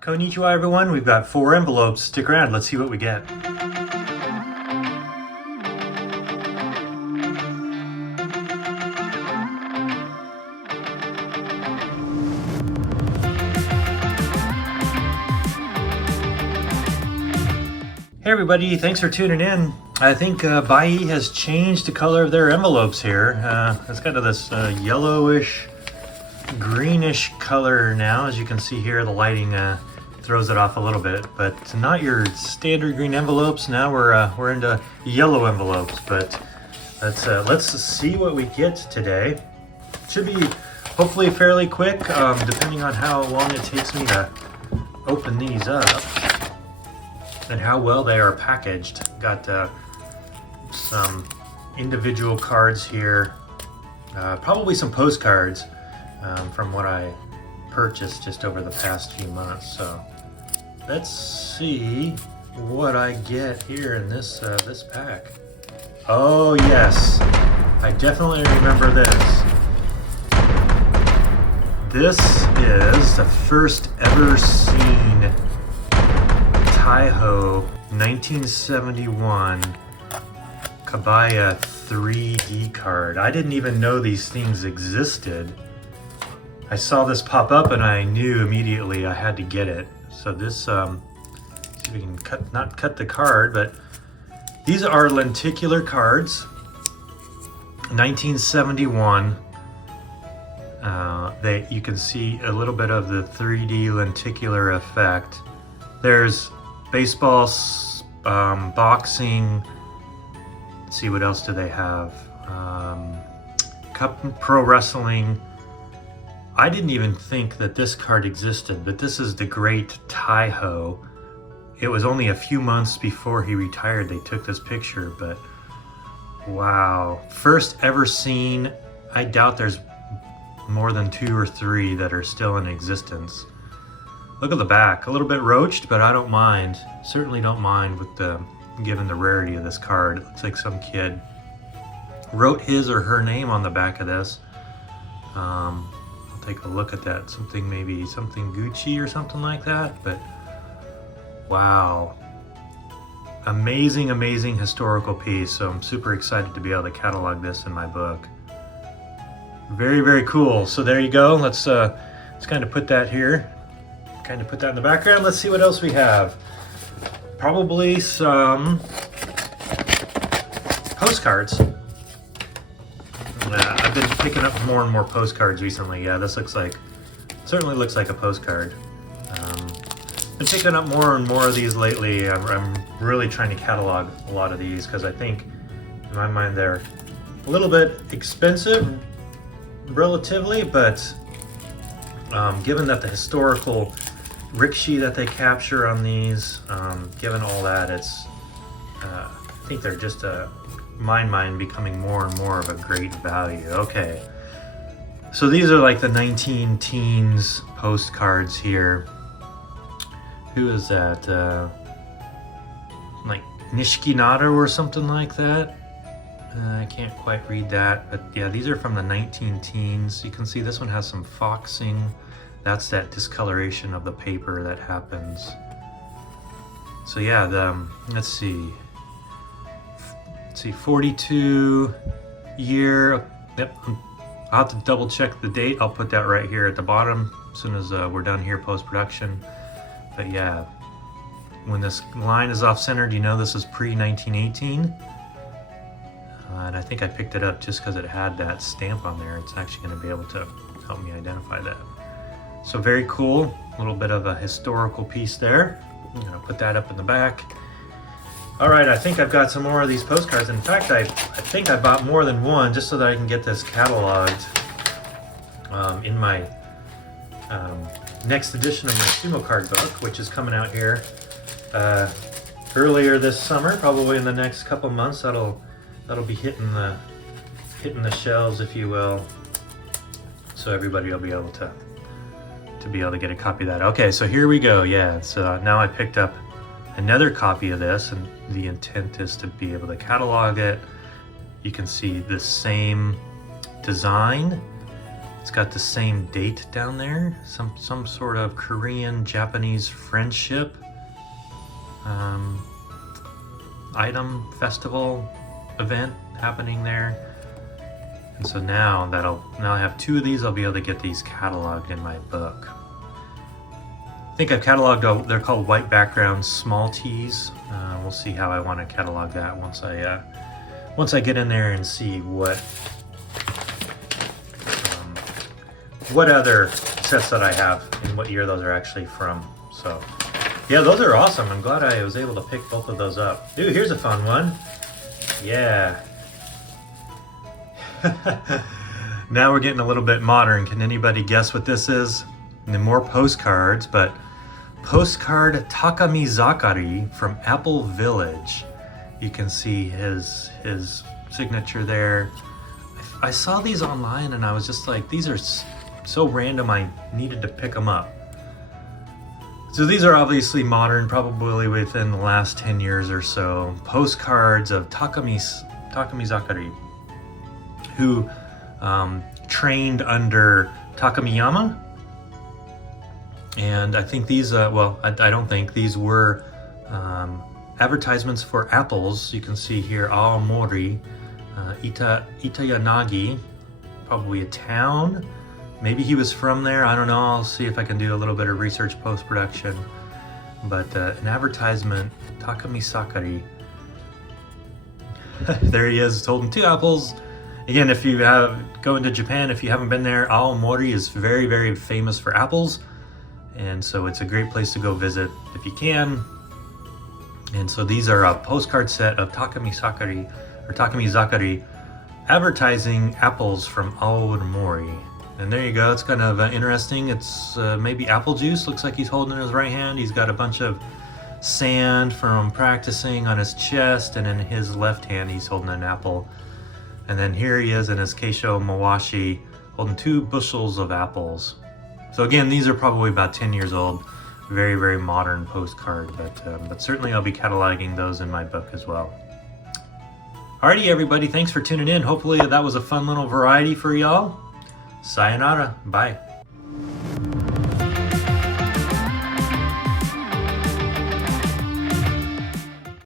Konnichiwa everyone, we've got 4 envelopes. Stick around, let's see what we get. Hey everybody, thanks for tuning in. I think Bai has changed the color of their envelopes here. It's kind of this yellowish, greenish color now. As you can see here, the lighting throws it off a little bit, but not your standard green envelopes. Now we're into yellow envelopes, but let's see what we get today. Should be hopefully fairly quick, depending on how long it takes me to open these up and how well they are packaged. Got some individual cards here, probably some postcards from what I purchased just over the past few months. So let's see what I get here in this this pack. Oh yes, I definitely remember this. This is the first ever seen Taiho 1971 Kabaya 3D card. I didn't even know these things existed. I saw this pop up and I knew immediately I had to get it. So this, see if we can not cut the card, but these are lenticular cards, 1971. You can see a little bit of the 3D lenticular effect. There's baseball, boxing. Let's see, what else do they have? Pro wrestling. I didn't even think that this card existed, but this is the great Taiho. It was only a few months before he retired they took this picture, but wow. First ever seen. I doubt there's more than 2 or 3 that are still in existence. Look at the back, a little bit roached, but I don't mind. Certainly don't mind with given the rarity of this card. It looks like some kid wrote his or her name on the back of this. I'll take a look at that. Maybe something Gucci or something like that, but wow. Amazing, amazing historical piece. So I'm super excited to be able to catalog this in my book. Very, very cool. So there you go. Let's kind of put that here. Kind of put that in the background. Let's see what else we have. Probably some postcards. I've been picking up more and more postcards recently. Yeah, this certainly looks like a postcard. Been picking up more and more of these lately. I'm really trying to catalog a lot of these because I think, in my mind, they're a little bit expensive, relatively, but given that the historical rickshaw that they capture on these, given all that, I think they're just mind becoming more and more of a great value. Okay, so these are like the 19 teens postcards here. Who is that? Like Nishiki Nada or something like that. I can't quite read that, but yeah, these are from the 19 teens. You can see this one has some foxing. That's that discoloration of the paper that happens. So yeah, let's see, 42 year. Yep, I'll have to double check the date. I'll put that right here at the bottom as soon as we're done here post-production. But yeah, when this line is off-centered, you know this is pre-1918. And I think I picked it up just because it had that stamp on there. It's actually going to be able to help me identify that. So very cool, a little bit of a historical piece there. I'm going to put that up in the back. All right, I think I've got some more of these postcards. In fact, I think I bought more than one just so that I can get this cataloged in my next edition of my sumo card book, which is coming out here earlier this summer, probably in the next couple months. That'll be hitting the shelves, if you will. So everybody will be able to get a copy of that. Okay, so here we go. Yeah, so now I picked up another copy of this, and the intent is to be able to catalog it. You can see the same design It's got the same date down there, some sort of Korean-Japanese friendship item festival event happening there. And so now I have 2 of these, I'll be able to get these cataloged in my book. I think I've cataloged, they're called white background small teas. We'll see how I want to catalog that once I get in there and see what other sets that I have and what year those are actually from. So yeah, those are awesome. I'm glad I was able to pick both of those up. Ooh, here's a fun one. Yeah. Now we're getting a little bit modern. Can anybody guess what this is? And then more postcards, but postcard Takamizakari from Apple Village. You can see his signature there. I saw these online and I was just like, these are so random, I needed to pick them up. So these are obviously modern, probably within the last 10 years or so. Postcards of Takamizakari, who trained under Takamiyama. And I think these, well, I don't think, these were advertisements for apples. You can see here, Aomori, Itayanagi, probably a town. Maybe he was from there, I don't know. I'll see if I can do a little bit of research post-production. But an advertisement, Takamizakari. There he is, holding 2 apples. Again, if you go into Japan, if you haven't been there, Aomori is very, very famous for apples. And so it's a great place to go visit if you can. And so these are a postcard set of Takamizakari advertising apples from Aomori. And there you go, it's kind of interesting. It's maybe apple juice, looks like he's holding in his right hand. He's got a bunch of sand from practicing on his chest, and in his left hand he's holding an apple. And then here he is in his Keisho Mawashi holding 2 bushels of apples. So again, these are probably about 10 years old. Very, very modern postcard, but certainly I'll be cataloging those in my book as well. Alrighty everybody, thanks for tuning in. Hopefully that was a fun little variety for y'all. Sayonara, bye.